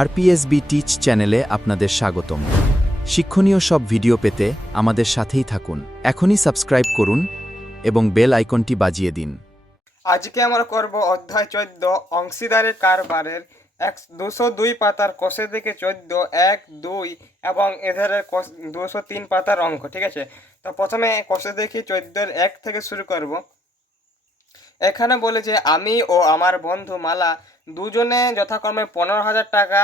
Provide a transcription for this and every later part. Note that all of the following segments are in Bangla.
আরপিএসবি টিচ চ্যানেলে আপনাদের স্বাগতম। শিক্ষণীয় সব ভিডিও পেতে আমাদের সাথেই থাকুন। এখনই সাবস্ক্রাইব করুন এবং বেল আইকনটি বাজিয়ে দিন। আজকে আমরা করব অধ্যায় 14 অংশীদারের কারবারের 202 পাতার কোষে থেকে 14, 1, 2 এবং এধারে 203 পাতার অঙ্ক। ঠিক আছে, তো প্রথমে কোষে দেখি 14 1 থেকে শুরু করব। এখানে বলে যে আমি ও আমার বন্ধু মালা দুজনে যথাক্রমে 15,000 টাকা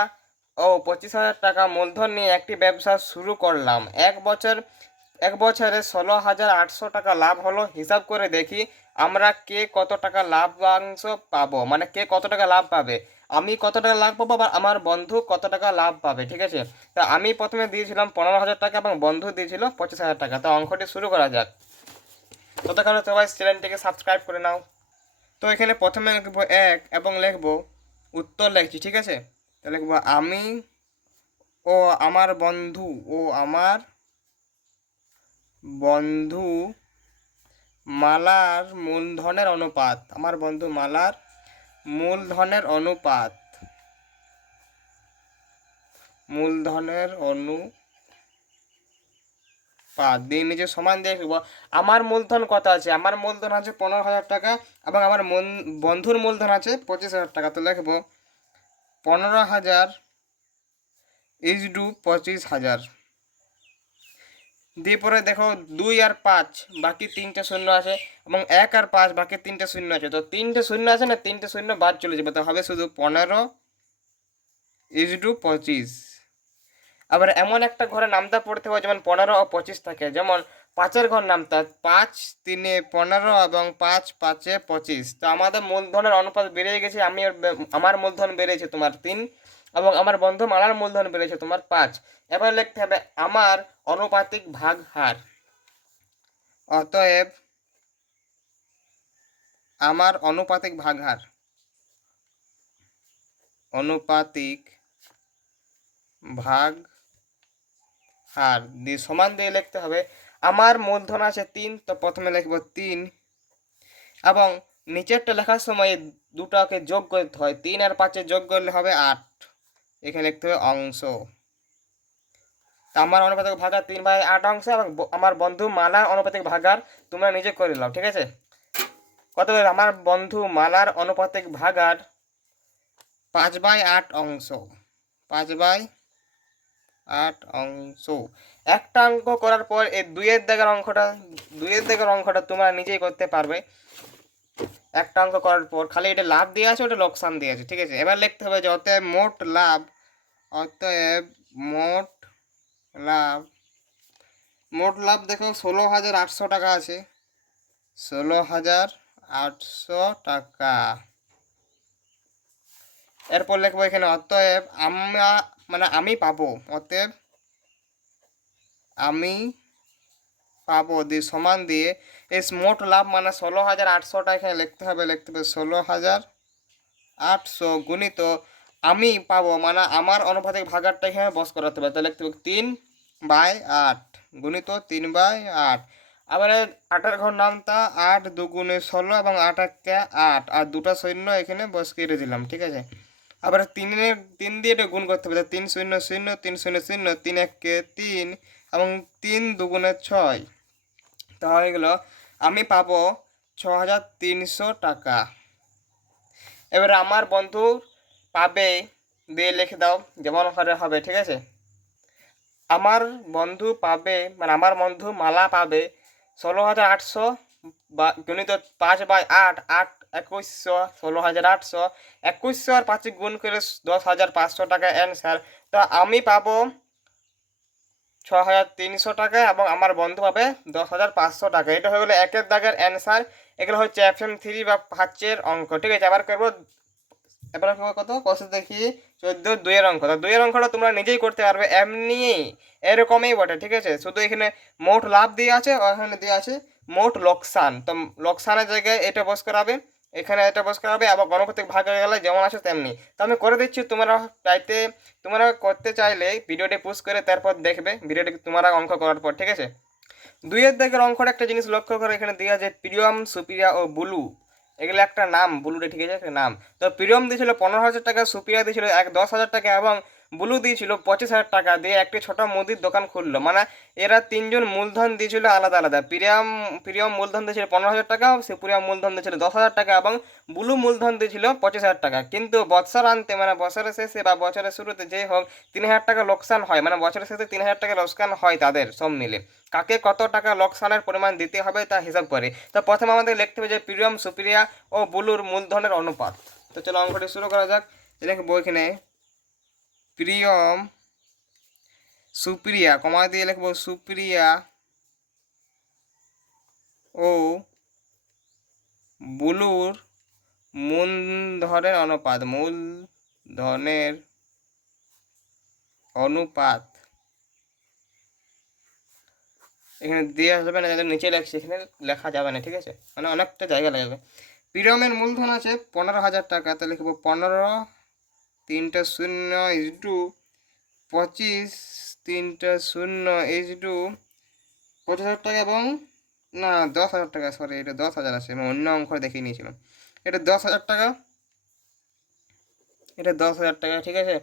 ও 25,000 টাকা মূলধন নিয়ে একটি ব্যবসা শুরু করলাম। এক বছরে 16,800 টাকা লাভ হলো। হিসাব করে দেখি আমরা কে কত টাকা লাভাংশ পাবো, মানে কে কত টাকা লাভ পাবে। আমি কত টাকা লাভ পাবো বা আমার বন্ধু কত টাকা লাভ পাবে। ঠিক আছে, তা আমি প্রথমে দিয়েছিলাম 15,000 টাকা এবং বন্ধু দিয়েছিল 25,000 টাকা। তো অঙ্কটি শুরু করা যাক। ততক্ষণে সবাই চ্যানেলটিকে সাবস্ক্রাইব করে নাও। তো এখানে প্রথমে লিখবো 1 এবং লিখবো উত্তর লিখছি। ঠিক আছে, তো লিখবো আমি ও আমার বন্ধু বন্ধু মালার মূলধনের অনুপাত। আমার বন্ধু মালার মূলধনের অনুপাত দিয়ে নিচে সমান দিয়ে লিখবো আমার মূলধন কত আছে। আমার মূলধন আছে 15,000 টাকা এবং আমার বন্ধুর মূলধন আছে 25,000 টাকা। তো লিখবো 15,000 = 25,000। দিয়ে পরে দেখো 2 আর 5 বাকি 3টে শূন্য আছে এবং 1 আর 5 বাকি 3টে শূন্য আছে। তো 3টে শূন্য আছে না, 3টে শূন্য বাদ চলে যাবে, তো হবে শুধু 15 = 25। আবার এমন একটা ঘরে নামতা পড়তে হয় যেমন 15 ও 25 থাকে, যেমন 5-এর ঘর নামতা 5 3 15 এবং 5 5 25। তো আমাদের মূলধনের অনুপাত বেড়ে গেছে। আমার মূলধন বেড়েছে তোমার 3 এবং আমার বন্ধু মালার মূলধন বেড়েছে তোমার 5। এবার লিখতে হবে আমার অনুপাতিক ভাগ হার। অতএব আমার অনুপাতিক ভাগ দিয়ে সমান দিয়ে লিখতে হবে আমার মূলধন আছে 3, তো প্রথমে লিখব 3 এবং নিচেরটা লেখার সময় দুটাকে যোগ করতে হয়। 3 আর 5 যোগ করলে হবে 8। এখানে লিখতে হবে অংশ। আমার অনুপাতিক ভাগার 3/8 অংশ এবং আমার বন্ধু মালার অনুপাতিক ভাগার তোমরা নিজে করে নাও। ঠিক আছে, কত আমার বন্ধু মালার অনুপাতিক ভাগার 5/8 অংশ। 5/8 অংশ। একটা অঙ্ক করার পর এই দুইয়ের দাগের অঙ্কটা তোমরা নিজেই করতে পারবে। একটা অঙ্ক করার পর খালি এটা লাভ দিয়ে আছে, ওটা লোকসান দিয়ে আছে। ঠিক আছে, এবার লিখতে হবে যে অতএব মোট লাভ দেখো 16,800 টাকা আছে। 16,800 টাকা। এরপর লিখবো এখানে অতএব আমি পাবো। অতএব আমি পাবো দিয়ে সমান দিয়ে এই মোট লাভ মানে 16,800 টাকা এখানে লিখতে হবে 16,800 গুণিত আমি পাবো মানে আমার অনুপাতিক ভাগারটা এখানে বস করাতে হবে। তাহলে লিখতে হবে 3/8 গুণিত 3/8। আবার 8-এর ঘর নামতা 8 2 গুণে 16 এবং 8 1 8 আর দুটা শূন্য এখানে বস করে দিলাম। ঠিক আছে, আবার 3 দিয়ে এটা গুণ করতে হবে। 3 0 0 3 0 0 3 1 3 এবং 3 2 গুণে 6। তা হয়ে গেল আমি পাবো 6,300 টাকা। এবার আমার বন্ধু পাবে দিয়ে লিখে দাও যেমন হারে হবে। ঠিক আছে, আমার বন্ধু পাবে মানে আমার বন্ধু মালা পাবে 16,800 গুণিত 5/8 2100 16,800 2100 আর 5 গুণ করে 10,500 টাকা অ্যান্সার। তো আমি পাবো 6,300 টাকা এবং আমার বন্ধু পাবে 10,500 টাকা। এটা হয়ে গেলো একের দাগের অ্যান্সার। এগুলো হচ্ছে FM3 বা 5-এর অঙ্ক। ঠিক আছে, এবার কত কোশ্চেন দেখি 14 2-এর অঙ্ক। তো 2-এর অঙ্কটা তোমরা নিজেই করতে পারবে এমনি এরকমই বটে। ঠিক আছে, শুধু এখানে মোট লাভ দিয়ে আছে আর এখানে দিয়ে আছে মোট লোকসান। তো লোকসানের জায়গায় এটা বস করাবে, এখানে এটা বস করাবে এবং গণপ্রত্যেক ভাগ হয়ে গেলে যেমন আছে তেমনি। তো আমি করে দিচ্ছি, তোমরা করতে চাইলে ভিডিওটি পুশ করে তারপর দেখবে ভিডিওটি তোমরা অঙ্ক করার পর। ঠিক আছে, 2-এর দাগের অঙ্কটা একটা জিনিস লক্ষ্য করে, এখানে দেওয়া আছে প্রিয়ম সুপ্রিয়া ও বুলু এগুলো একটা নাম বুলুরে, ঠিক আছে, একটা নাম। তো প্রিয়ম দিয়েছিল 15,000 টাকা, সুপ্রিয়া দিয়েছিল 10,000 টাকা এবং বুলু দিয়েছিল 25,000 টাকা দিয়ে একটি ছোট মুদির দোকান খুললো। মানে এরা তিনজন মূলধন দিয়েছিল আলাদা আলাদা। প্রিয়ম মূলধন দিয়েছিল 15,000 টাকা, সুপ্রিয়া মূলধন দিয়েছিল 10,000 টাকা এবং বুলু মূলধন দিয়েছিল 25,000 টাকা। কিন্তু বছর আনতে মানে বছরের শেষে বা বছরের শুরুতে যেই হোক 3,000 টাকা লোকসান হয়, মানে বছরের শেষে 3,000 টাকা লোকসান হয় তাদের সব মিলে। কাকে কত টাকা লোকসানের পরিমাণ দিতে হবে তা হিসাব করে। তো প্রথমে আমাদের লিখতে হবে যে প্রিয়ম, সুপ্রিয়া ও বুলুর মূলধনের অনুপাত। তো চলো অঙ্কটি শুরু করা যাক। লিখবো এখানে প্রিয়ম, সুপ্রিয়া, কমা দিয়ে লিখবো সুপ্রিয়া ও বুলুর মূলধনের অনুপাত, মূলধনের অনুপাত। এখানে দেওয়া যাবে না, যাদের নিচে লেখছে এখানে লেখা যাবে না, ঠিক আছে, মানে অনেকটা জায়গা লাগবে। প্রিয়মের মূলধন আছে 15,000 টাকা, তো লিখবো 15, 3টা 0 ইজটু 25, 3টা 0 ইজটু 25,000 টাকা এবং না 10,000 টাকা, সরি এটা 10,000 আছে, আমি অন্য অঙ্ক দেখিয়ে নিয়েছিলাম। এটা 10,000 টাকা, এটা 10,000 টাকা, ঠিক আছে।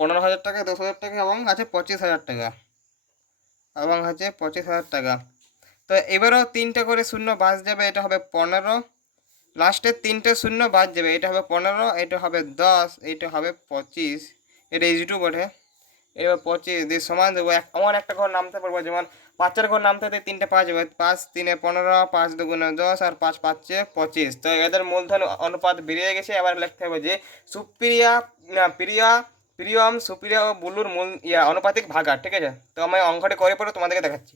15,000 টাকা, 10,000 টাকা এবং আছে 25,000 টাকা, এবং আছে 25,000 টাকা। তো এবারও 3টে করে শূন্য বাদ যাবে, এটা হবে 15, লাস্টে 3টে শূন্য বাদ যাবে, এটা হবে 15, এটা হবে 10, এটা হবে 25, এটা ইজিটু বটে। এবার 25 দিয়ে সমান দেবো, এমন একটা ঘর নামতে পারবো যেমন 5-এর ঘর নামতে 3টে 5 যাবে, 5 3 15, 5 2 10 আর 5 5 25। তো এদের মূলধন অনুপাত বেরিয়ে গেছে। এবার লিখতে হবে যে সুপ্রিয়া, প্রিয়ম, সুপ্রিয়া ও বুলুর মূল অনুপাতিক ভাগার, ঠিক আছে। তো আমি অঙ্কটি করে পরে তোমাদেরকে দেখাচ্ছি।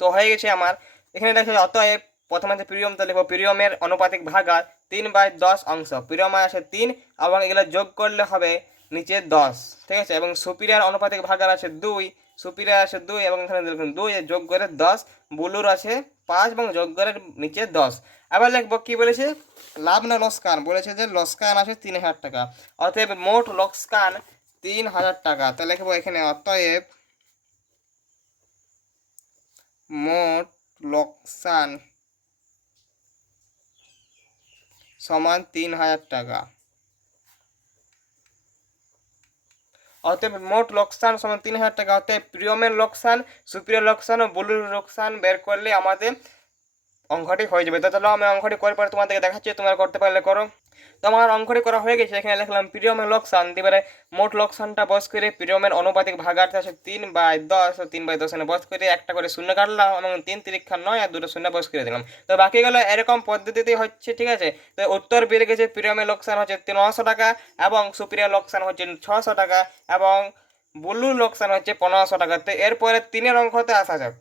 তো হয়ে গেছে আমার। এখানে দেখো অতএব প্রথমে যে প্রিয়ম, তো লিখবো প্রিয়মের অনুপাতিক ভাগার 3/10 অংশ। প্রিয়মে আছে 3 এবং এগুলো যোগ করলে হবে নিচে 10, ঠিক আছে। এবং সুপিরিয়ার অনুপাতিক ভাগার আছে 2, সুপিরিয়ার আছে 2 এবং এখানে দেখুন 2 যোগ করে 10, বুলুর আছে 5 এবং যোগ করে নিচে 10। আবার লিখবো কি বলেছে, লাভ না লোকসান, বলেছে যে লোকসান আছে 3,000 টাকা, অতএব মোট লোকসান 3,000 টাকা। তো লিখবো এখানে অতএব মোট লোকসান সমান 3,000 টাকা। অতএব মোট লোকসান সমান 3,000 টাকা। অতএব প্রিয়মের লোকসান, সুপ্রিয় লোকসান ও বুলুর লোকসান বের করলে আমাদের অঙ্কটি হয়ে যাবে। তো চলো আমি অঙ্কটি করে পরে তোমাদেরকে দেখাচ্ছি, তোমরা করতে পারলে করো। তো আমার অঙ্কটি করা হয়ে গেছে। এখানে লিখলাম প্রিয়মের লোকসান, এবারে মোট লোকসানটা বস করে প্রিয়মের অনুপাতিক ভাগার্থ আছে 3/10, 3/10 বস করে একটা করে শূন্য কাটলাম এবং 3 3 9 আর 2টো শূন্য বস করে দিলাম। তো বাকি গেলো এরকম পদ্ধতিতেই হচ্ছে, ঠিক আছে। তো উত্তর বেরিয়ে গেছে প্রিয়মের লোকসান হচ্ছে 300 টাকা এবং সুপ্রিয় লোকসান হচ্ছে 600 টাকা এবং বুলুর লোকসান হচ্ছে 1500 টাকা। তো এরপরে 3-এর অঙ্কতে আসা যাক।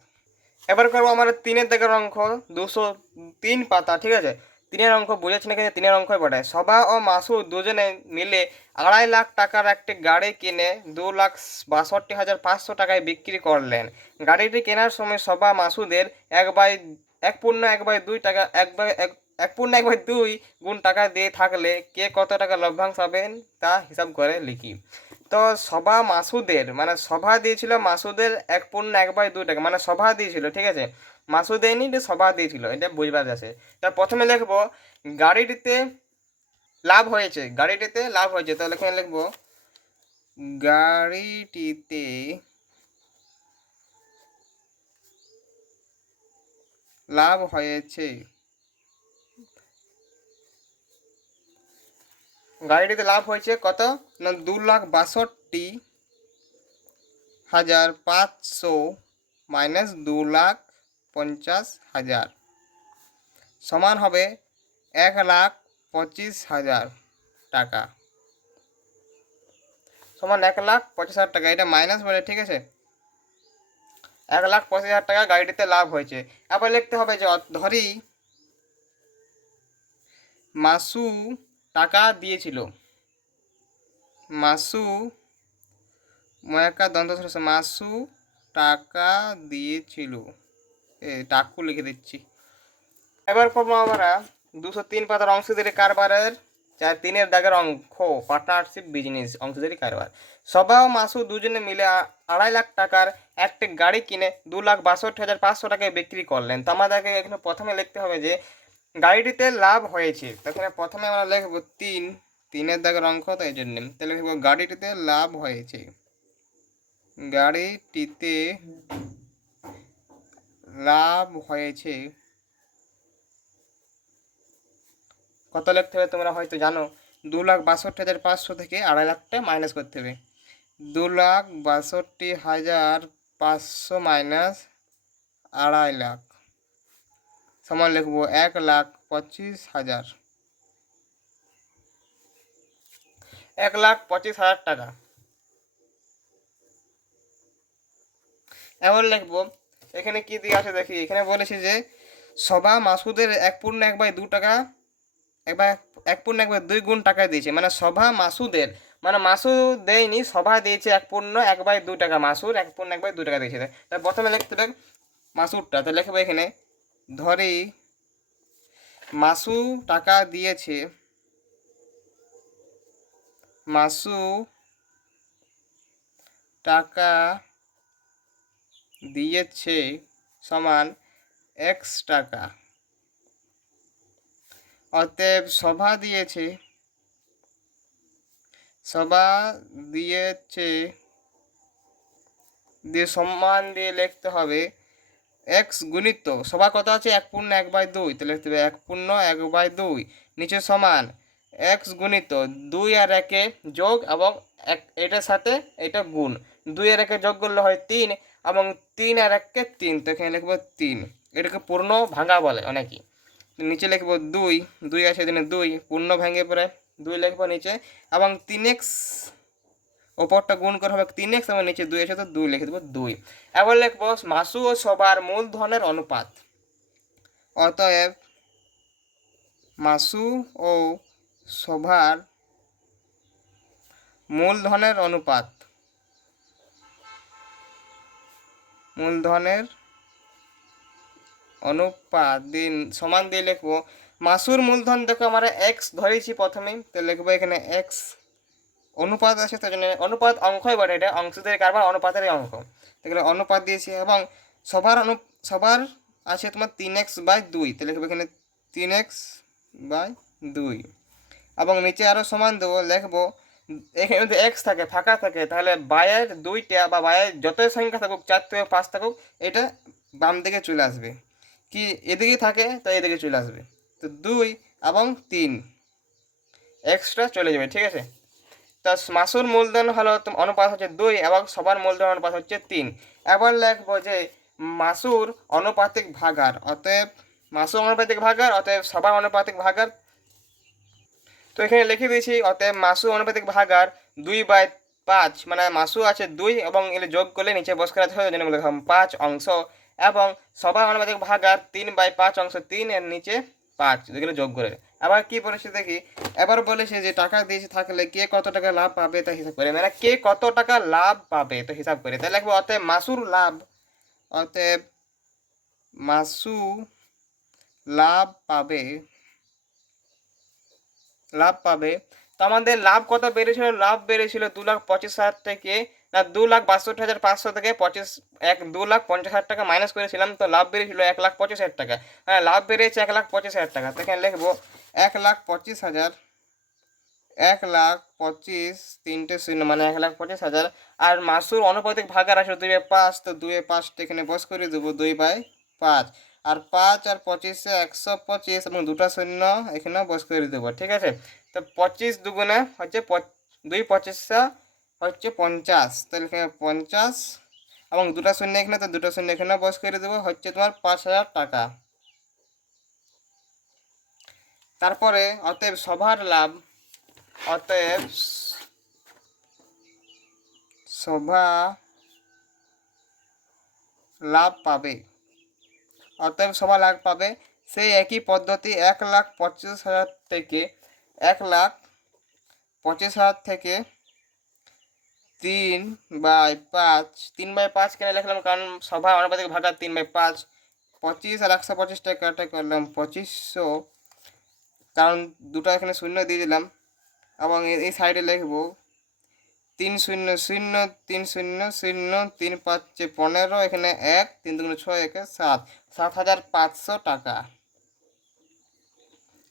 এবার করবো আমার 3-এর দাগের অঙ্ক, 203 পাতা, ঠিক আছে। 3-এর অঙ্ক বুঝেছি না, কিন্তু 3-এর অঙ্কই পড়ে। সভা ও মাসুদ দুজনে মিলে 2.5 লাখ টাকার একটি গাড়ি কিনে 2,62,500 টাকায় বিক্রি করলেন। গাড়িটি কেনার সময় সভা মাসুদের 1/2 টাকা 1/2 গুণ টাকা দিয়ে থাকলে কে কত টাকা লভ্যাংশ পাবেন তা হিসাব করে লিখি। তো সভা মাসুদের মানে সভা দিয়েছিল মাসুদের 1/2 টাকা, মানে সভা দিয়েছিল, ঠিক আছে, মাসুদ দেয়নি, সভা দিয়েছিল, এটা বুঝবার আছে। তা প্রথমে লিখবো গাড়িটিতে লাভ হয়েছে, গাড়িটিতে লাভ হয়েছে, তাহলে এখানে লিখবো গাড়িটিতে লাভ হয়েছে। গাড়িটিতে লাভ হয়েছে কত না 2,62,500 মাইনাস 2,50,000 সমান হবে 1,25,000 টাকা, সমান 1,25,000 টাকা। এটা মাইনাস বলে, ঠিক আছে, 1,25,000 টাকা গাড়িটিতে লাভ হয়েছে। আবার লিখতে হবে যে ধরি মাসু টাকা দিয়েছিল, মাসু ময়াকা দন্ত মাসু টাকা দিয়েছিল, টাকু লিখে দিচ্ছি। এবার করবো আমরা 203 পাতার অংশীদারি কারবারের 3-এর দাগের অঙ্ক, পার্টনারশিপ বিজনেস অংশীদারি কারবার। সভা ও মাসু দুজনে মিলে 2.5 লাখ টাকার একটি গাড়ি কিনে 2,62,500 টাকায় বিক্রি করলেন। তো আমাদেরকে এখানে প্রথমে লিখতে হবে যে গাড়িটিতে লাভ হয়েছে, তাহলে প্রথমে আমরা লিখবো তিন, তিনের দাগের অঙ্ক, তাই জন্য তাহলে লিখবো গাড়িটিতে লাভ হয়েছে, গাড়িটিতে লাভ হয়েছে। কত লিখতে হবে তোমরা হয়তো জানো, 2,62,500 থেকে 2.5 লাখটা মাইনাস করতে হবে। 2,62,500 মাইনাস 2.5 লাখ সমান লিখবো 1,25,000, 1,25,000 টাকা। এবার লিখবো এখানে কি দিয়ে আছে দেখি, এখানে বলেছে যে সভা মাসুদের 1/2 টাকা, একবার 1/2 টাকা দিয়েছে, মানে সভা মাসুদের, মানে মাসুদ দেয়নি, সভা দিয়েছে 1/2 টাকা, মাসুর 1/2 টাকা দিয়েছে। তাই প্রথমে লিখতে হবে মাসুরটা, তো লিখবো এখানে ধরি মাসু টাকা দিয়েছে, মাসু টাকা দিয়েছে সমান এক্স টাকা। অতএব সভা দিয়েছে, সভা দিয়েছে দিয়ে সম্মান দিয়ে লিখতে হবে এক্স গুণিত সভা কত আছে 1/1/2, তাহলে লিখতে হবে 1/1/2 নিচে সমান এক্স গুণিত 2 আর 1 যোগ এবং এটার সাথে এটা গুণ, 2 আর 1 যোগ করলে হয় 3 এবং 3 আর 1 3, তো এখানে লিখবো 3, এটাকে পূর্ণ ভাঙা বলে অনেকেই। নিচে লিখবো 2, 2 আছে এখানে 2 পূর্ণ ভেঙে পড়ে 2 লিখবো নিচে, এবং 3x ওপরটা গুণ করা হবে 3x এবং নিচে 2 আছে তো 2 লিখে দেবো 2। এবার লিখবো মাসু ও সবার মূলধনের অনুপাত, অতএব মাসু ও সবার মূলধনের অনুপাত, মূলধনের অনুপাত দিন সমান দিয়ে লিখবো মাসুর মূলধন, দেখো আমরা এক্স ধরেছি প্রথমেই, তো লিখবো এখানে এক্স, অনুপাত আছে তার জন্য অনুপাত অঙ্কই বটে, এটা অংশদের কারবার অনুপাতের অঙ্ক, তাহলে অনুপাত দিয়েছি, এবং সবার আছে তোমার 3x/2, তাহলে লিখবো এখানে 3x/2, এবং নিচে আরও সমান দেবো, লিখবো এখানে যদি এক্স থাকে ফাঁকা থাকে তাহলে বাইয়ের 2টা বা বাইয়ের যতই সংখ্যা থাকুক 4 থেকে 5 থাকুক এটা বাম দিকে চলে আসবে, কি এদিকে থাকে তাই এদিকে চলে আসবে, তো 2 এবং 3 এক্সট্রা চলে যাবে, ঠিক আছে। তা মাসুর মূলধন হলো অনুপাত হচ্ছে 2 এবং সবার মূলধন অনুপাত হচ্ছে 3। এবার লিখবো যে মাসুর অনুপাতিক ভাগার, অতএব মাসুর অনুপাতিক ভাগার, অতএব সবার অনুপাতিক ভাগার, তো এখানে লিখে দিয়েছি অতএব মাসু অনুপাতিক ভাগার 2/5, মানে মাসু আছে 2 এবং এগুলো যোগ করলে নিচে বস করা হয় জন্য লিখলাম 5 অংশ, এবং সবার অনুপাতিক ভাগার 3/5 অংশ 3 এর নিচে 5 যেগুলো যোগ করে। আবার কি বলেছে দেখি, এবার বলেছে যে টাকা দিয়েছে থাকলে কে কত টাকা লাভ পাবে তা হিসাব করে, মানে কে কত টাকা লাভ পাবে তো হিসাব করে, তাই লিখবো অতএব মাসুর লাভ, অতএব মাসু লাভ পাবে, লাভ পাবে। তো আমাদের লাভ কত বেড়েছিল, লাভ বেড়েছিল 2,25,000 থেকে, না 2,62,500 থেকে 2,50,000 টাকা মাইনাস করেছিলাম, তো লাভ বেড়েছিল 1,25,000 টাকা, হ্যাঁ লাভ বেড়েছে 1,25,000 টাকা, তো এখানে লিখবো 1,25,000, 1,25,000 তিনটে শূন্য মানে 1,25,000, আর মাসুর অনুপাতিক ভাগার আসলে 2/5, তো 2/5 এখানে বস করে দেবো 2/5, আর 5 আর 25 125 এবং দুটা শূন্য এখানে বস করে দেবো, ঠিক আছে। তো 25 দুগুণে হচ্ছে 2/25 হচ্ছে 50, তাহলে এখানে 50 এবং দুটা শূন্য এখানে, তো দুটো শূন্য এখানে বস করে দেবো, হচ্ছে তোমার 5,000 টাকা। তারপরে অতএব সবার লাভ, অতএব সভা লাভ পাবে, অতএব সভা লাভ পাবে সেই একই পদ্ধতি 1,25,000 থেকে 1,25,000 থেকে 3/5, 3/5 কেন লিখলাম কারণ সভা অনুপাতিক ভাগার 3/5, 25 আর 125 টাকাটা করলাম 2500, কারণ দুটো এখানে শূন্য দিয়ে দিলাম, এবং এই সাইডে লিখবো 300 300 3 5 15, এখানে 1 3 2 6 1 7, 7,500 টাকা।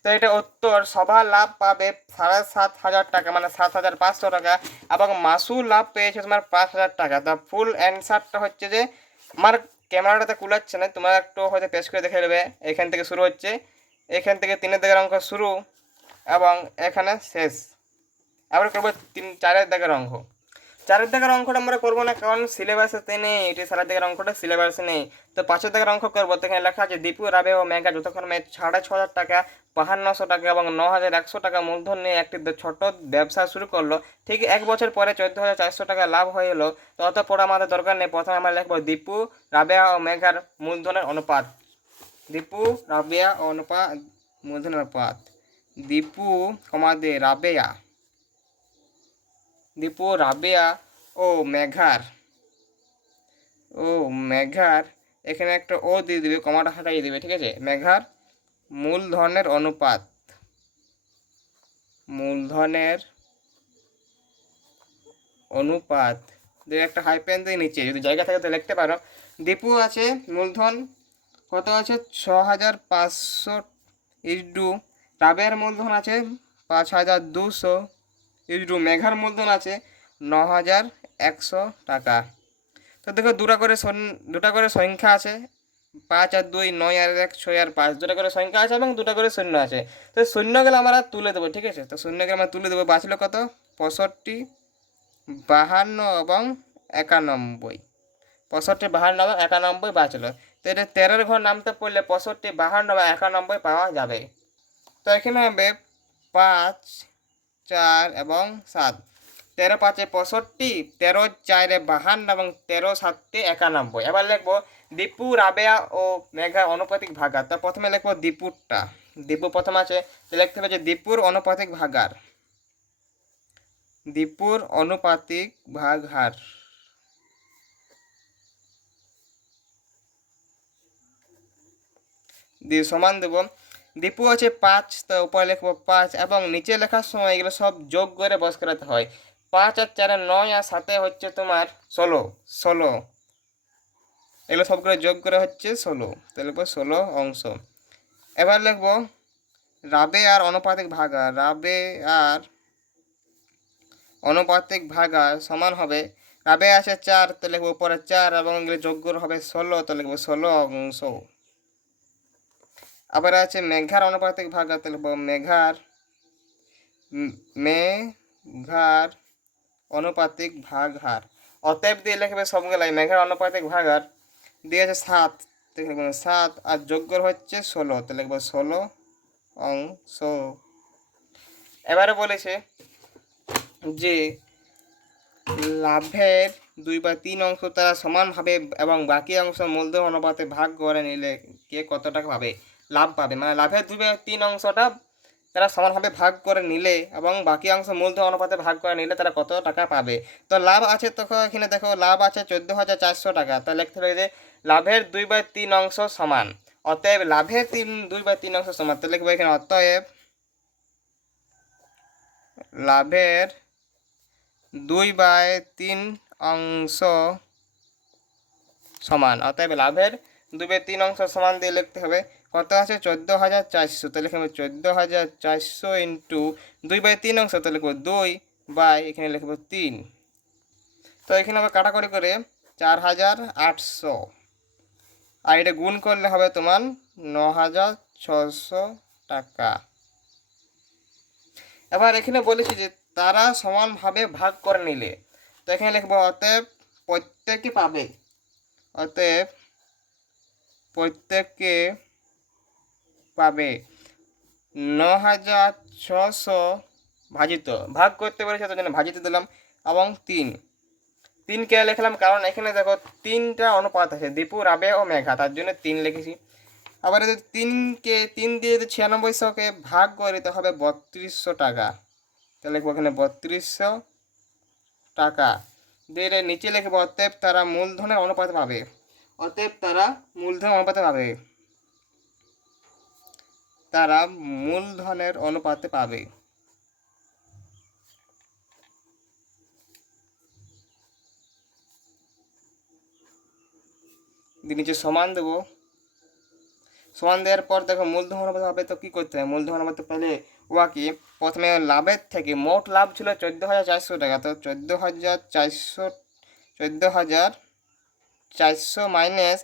তো এটা উত্তর, সভা লাভ পাবে 7,500 টাকা মানে 7,500 টাকা, এবং মাসুল লাভ পেয়েছে তোমার 5,000 টাকা। তা ফুল অ্যান্সারটা হচ্ছে যে, আমার ক্যামেরাটাতে কুলাচ্ছে না, তোমরা একটু হয়তো পেশ করে দেখে নেবে। এখান থেকে শুরু হচ্ছে, এখান থেকে 3-এর দাগের অঙ্ক শুরু এবং এখানে শেষ। আবার করবো 4-এর দাগের অঙ্ক। 4-এর দাগের অঙ্কটা আমরা করবো না, কারণ সিলেবাসেতে নেই, এটি 4-এর দাগের অঙ্কটা সিলেবাসে নেই। তো 5-এর দাগের অঙ্ক করবো। তো এখানে লেখা আছে দীপু, রাবে ও মেঘা যথাক্রমে 6,500 টাকা, 5,500 টাকা এবং 9,100 টাকা মূলধন নিয়ে একটি ছোট ব্যবসা শুরু করলো। ঠিক 1 বছর পরে 14,400 টাকা লাভ হয়ে এলো। তো অত পড়া আমাদের দরকার নেই। প্রথমে আমরা লিখবো দীপু, রাবেয়া ও মেঘার মূলধনের অনুপাত। দীপু, রাবেয়া ও মূলধনের অনুপাত। দীপু কমাদে রাবেয়া, দীপু, রাবেয়া ও মেঘার এখানে একটা ও দিয়ে দিবে, কমাটা হাটাই দিবে, ঠিক আছে। মেঘার মূলধনের অনুপাত, মূলধনের অনুপাত দিয়ে একটা হাইপেন দিয়ে নিচে যদি জায়গা থাকে তো লিখতে পারো। দীপু আছে মূলধন কত আছে 6,500 ইস্টু, রাবেয়ার মূলধন আছে 5,200 ইস্টু, মেঘার মূলধন আছে 9,100 টাকা। তো দেখো দুটা করে সংখ্যা আছে, 5 আর 2 9 আর 1 6 আর 5, দুটা করে সংখ্যা আছে এবং দুটা করে শূন্য আছে। তো শূন্যগুলো আমরা তুলে দেবো, ঠিক আছে। তো শূন্যকে আমরা তুলে দেবো। বাঁচলো কত? 65, 52 এবং 91। 65, 52 এবং 91 বাঁচলো। তো এটা 13-এর ঘর নামতে পড়লে 65, 52 বা 91 পাওয়া যাবে। তো এখানে হবে 5, 4 এবং 7। 13 5 65, 13 4 52 এবং 13 7 91। এবার লিখবো দীপু, রাবেয়া ও মেঘা অনুপাতিক ভাগার। তো প্রথমে লিখবো দীপুরটা। দীপু প্রথম আছে, তো লিখতে হবে যে দীপুর অনুপাতিক ভাগার, দীপুর অনুপাতিক ভাগহার। দিয়ে সমান দেবো। দীপু আছে 5, তো উপরে লিখবো 5 এবং নিচে লেখার সময় এগুলো সব যোগ করে বস করাতে হয়। 5 আর 4 9 আর 7 হচ্ছে তোমার 16। এগুলো সবগুলো যোগ করে হচ্ছে 16, তো লিখবো 16 অংশ। এবার লিখবো রাবে আর অনুপাতিক ভাগার, রাবে আর অনুপাতিক ভাগার সমান হবে, রাবে আছে 4, তো লিখবো উপরে 4 এবং এগুলো যোগ করে হবে 16, তো লিখবো 16 অংশ। আবার আছে মেঘার অনুপাতিক ভাগার, তো লিখবো মেঘার অনুপাতিক ভাগহার। অতএব দিয়ে লিখবে সবগুলাই মেঘার অনুপাতিক ভাগার। দিয়েছে 7, তো লিখবো 7 আর যোগ্য হচ্ছে 16, তো লিখবো 16 অংশ। এবারে বলেছে যে লাভের 2 বা 3 অংশ তারা সমানভাবে এবং বাকি অংশ মূলধন অনুপাতে ভাগ করে নিলে কে কত টাকা পাবে, লাভ পাবে। মানে লাভের 2 বা 3 অংশটা তারা সমানভাবে ভাগ করে নিলে এবং বাকি অংশ মূলধন অনুপাতে ভাগ করে নিলে তারা কত টাকা পাবে। তো লাভ আছে, তখন এখানে দেখো লাভ আছে 14,400 টাকা। তা লিখতে হবে যে লাভের 2 বা 3 অংশ সমান। অতএব লাভের 2 বা 3 অংশ সমান, তো লিখবো এখানে অতএব লাভের 2/3 অংশ সমান। অতএব লাভের 2/3 অংশ সমান দিয়ে লিখতে হবে কত আছে 14,400, তো লিখে 14,400 ইন্টু 2/3 অংশ, তো লিখবো 2 বাই এখানে লিখবো 3। তো এখানে আবার কাটাকুটি করে 4,800 আর এটা গুণ করলে হবে তোমার 9,600 টাকা। এবার এখানে বলেছি যে তারা সমানভাবে ভাগ করে নিলে, তো এখানে লিখবো অতএব প্রত্যেকে পাবে, অতএব প্রত্যেকে পাবে 9,600 ভাজিত, ভাগ করতে পেরেছে তার জন্য ভাজিত দিলাম, এবং 3কে লিখলাম কারণ এখানে দেখো 3টা অনুপাত আছে, দীপু, রাবে ও মেঘা, তার জন্য 3 লিখেছি। আবার যদি 3 দিয়ে যদি 9600কে ভাগ করি তো হবে 3200 টাকা, তাহলে লিখবো এখানে 3200 টাকা। দিয়ে নিচে লিখবো অতএব তারা মূলধনের অনুপাতে পাবে, অতএব তারা মূলধন অনুপাতে পাবে, তারা মূলধনের অনুপাতে পাবে। নিচে সমান দেবো, সমান দেওয়ার পর দেখো মূলধন অনুপাত হবে, তো কী করতে হবে? মূলধন অনুপাত পেলে ওয়াকে প্রথমে লাভের থেকে মোট লাভ ছিল 14,400 টাকা, তো 14,400 মাইনাস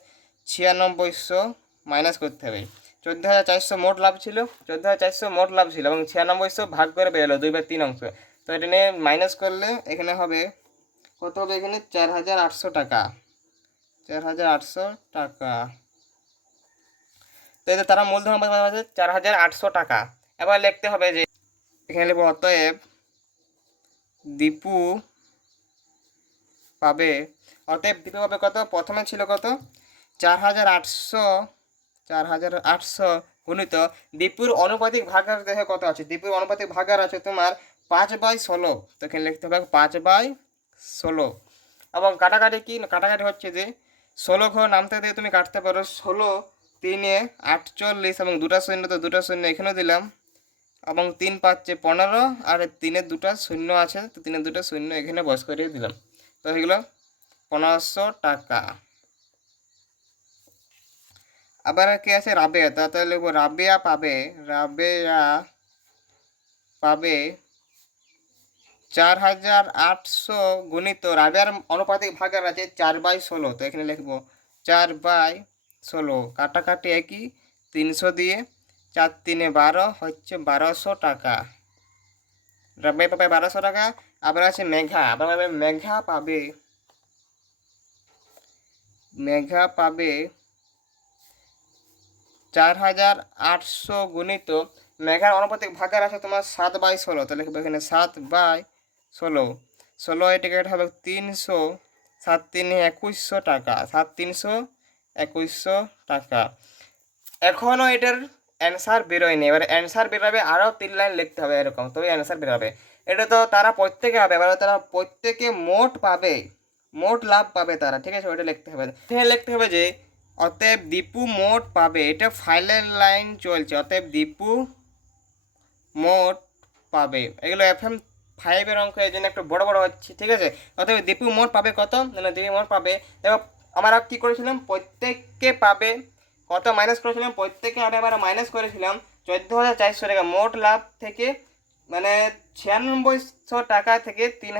9600 মাইনাস করতে হবে। 14,400 মোট লাভ ছিল, 14,400 মোট লাভ ছিল এবং 9600 ভাগ করে বেরোলো 2/3 অংশ। তো এটা নিয়ে মাইনাস করলে এখানে হবে কত হবে? এখানে 4,800 টাকা, 4,800 টাকা। তো এতে তারা মূলধন অনুপাত আছে 4,800 টাকা। এবার লিখতে হবে যে এখানে লিখব অতএব দীপু পাবে কত? প্রথমে ছিল কত? 4,800 গুণিত দীপুর অনুপাতিক ভাগার দেখে কত আছে? দীপুর অনুপাতিক ভাগার আছে তোমার 5/16। তো এখানে লিখতে হবে 5/16। এবং কাটাকাটি কি? কাটাকাটি হচ্ছে যে 16 ঘর নামতে দিয়ে তুমি কাটতে পারো। 16 3 48 এবং 2টা শূন্য, তো 2টা শূন্য এখানে দিলাম এবং 3 5 15 আর 3-এর 2টা শূন্য আছে, তো 3-এর 2টা শূন্য এখানে বস করিয়ে দিলাম। তো এগুলো 1500 টাকা। আবার কে আছে? রাবেয়া। তাহলে লিখবো রাবেয়া পাবে 4,800 গুণিত রাবেয়ার অনুপাতিক ভাগার আছে 4/16। তো এখানে লিখবো 4/16। কাটাকাটি একই, 300 দিয়ে 4 3 12 হচ্ছে 1200 টাকা। রাবেয়া পাবে 1200 টাকা। আবার আছে মেঘা। আবার মেঘা পাবে 4,800 গুণিত মেঘার অনুপাতিক ভাগার আছে তোমার 7/16। তাহলে লিখবো এখানে 7/16। 16 টিকিট হবে 300, 7 3 2100 টাকা, 7 300 2100 টাকা। এখনও এটার অ্যান্সার বেরোয়নি। এবার অ্যান্সার বেরোবে, আরও 3 লাইন লিখতে হবে এরকম, তবে অ্যান্সার বেরোবে। এটা তো তারা প্রত্যেকে হবে, এবার তারা প্রত্যেকে মোট লাভ পাবে তারা, ঠিক আছে? ওইটা লিখতে হবে। লিখতে হবে যে অতএব দীপু মোট পাবে, এটা ফাইলের লাইন চলছে, অতএব দীপু মোট পাবে। এগুলো FM 5-এর অঙ্ক, এই জন্য একটু বড় হচ্ছে, ঠিক আছে? অতএব দীপু মোট পাবে কত? দীপু মোট পাবে, এবার আমরা কী করেছিলাম? প্রত্যেককে পাবে কত মাইনাস করেছিলাম? প্রত্যেকে আমরা মাইনাস করেছিলাম 14,400 টাকা মোট লাভ থেকে, মানে 9600 টাকা থেকে 3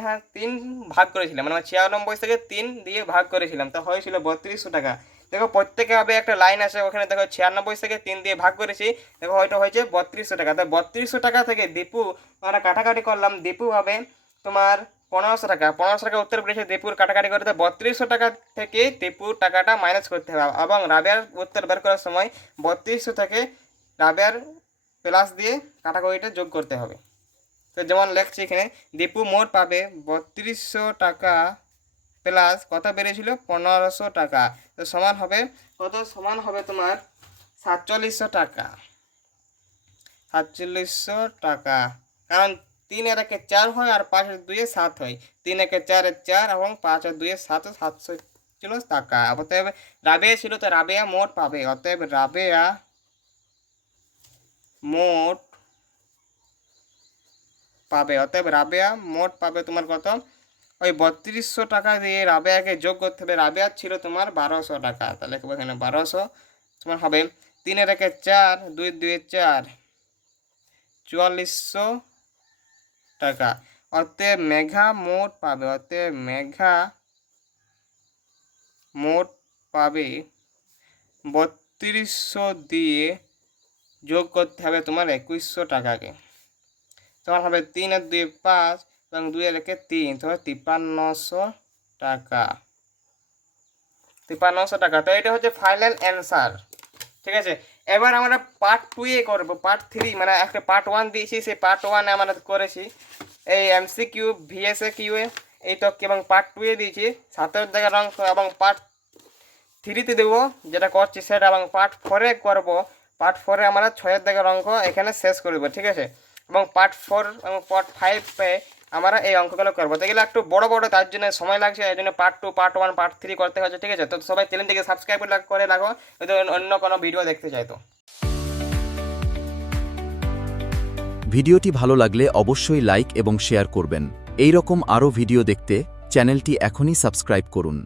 ভাগ করেছিলাম, মানে 96 থেকে 3 দিয়ে ভাগ করেছিলাম, তো হয়েছিল 3200 টাকা। দেখো প্রত্যেকে হবে একটা লাইন আছে, ওখানে দেখো 96 থেকে 3 দিয়ে ভাগ করেছি, দেখো হয়তো হয়েছে 3200 টাকা। তো 3200 টাকা থেকে দীপু আমরা কাটাকাটি করলাম, দীপু হবে তোমার 1500 টাকা। 1500 টাকা উত্তর পেয়েছে, দীপুর কাটাকাটি করতে 3200 টাকা থেকে দীপুর টাকাটা মাইনাস করতে হবে এবং রাবেয়ার উত্তর বের করার সময় 3200 থেকে রাবেয়ার প্লাস দিয়ে কাটাকাটিটা যোগ করতে হবে। তো যেমন লেখছি এখানে দীপু মোট পাবে 3200 টাকা প্লাস কত বেড়েছিল? 1500 টাকা। তো সমান হবে কত? সমান হবে তোমার 4700 টাকা, 4700 টাকা। কারণ 3 এর 1 4 হয় আর 5 এর 2 7 হয়, 3 1 4 4 এবং 5 আর 2 7, 700 ছিল টাকা। অতএব রাবেয়া ছিল, তো রাবেয়া মোট পাবে, অতএব রাবেয়া মোট পাবে তোমার কত? ওই 3200 টাকা দিয়ে রাবেয়াকে যোগ করতে হবে। রাবেয়ার ছিল তোমার 1200 টাকা, তাহলে এখানে 1200 তোমার হবে 3 এর 1 4, 2 2 4, 4400 টাকা। অতএব মেঘা মোট পাবে 3200 দিয়ে যোগ করতে হবে তোমার 2100 টাকাকে। তোমার হবে 3 আর 2 5 এবং 2 এর 1 3, তো 5300 টাকা, 5300 টাকা। তো এটা হচ্ছে ফাইনাল অ্যান্সার, ঠিক আছে? এবার আমরা পার্ট 2 করবো। পার্ট 3 মানে একটা পার্ট 1 দিয়েছি, সেই পার্ট 1 আমরা করেছি এই MCQ VSA QA এই তো, এবং পার্ট 2 দিয়েছি 7 জায়গার অঙ্ক, এবং পার্ট 3 দেবো যেটা করছি সেটা, এবং পার্ট 4 করবো। পার্ট 4 আমরা 6 জায়গার অঙ্ক এখানে শেষ করবো, ঠিক আছে? এবং পার্ট 4 এবং পার্ট 5 আমরা এই অঙ্কগুলো করবো। তো এগুলো একটু বড়, তার জন্য সময় লাগছে, এই জন্য পার্ট 2, পার্ট 1, পার্ট 3 করতে হচ্ছে, ঠিক আছে? তো সবাই চ্যানেলটিকে সাবস্ক্রাইব করে রাখো যদি অন্য কোনো ভিডিও দেখতে চাই। তো ভিডিওটি ভালো লাগলে অবশ্যই লাইক এবং শেয়ার করবেন। এই রকম আরও ভিডিও দেখতে চ্যানেলটি এখনই সাবস্ক্রাইব করুন।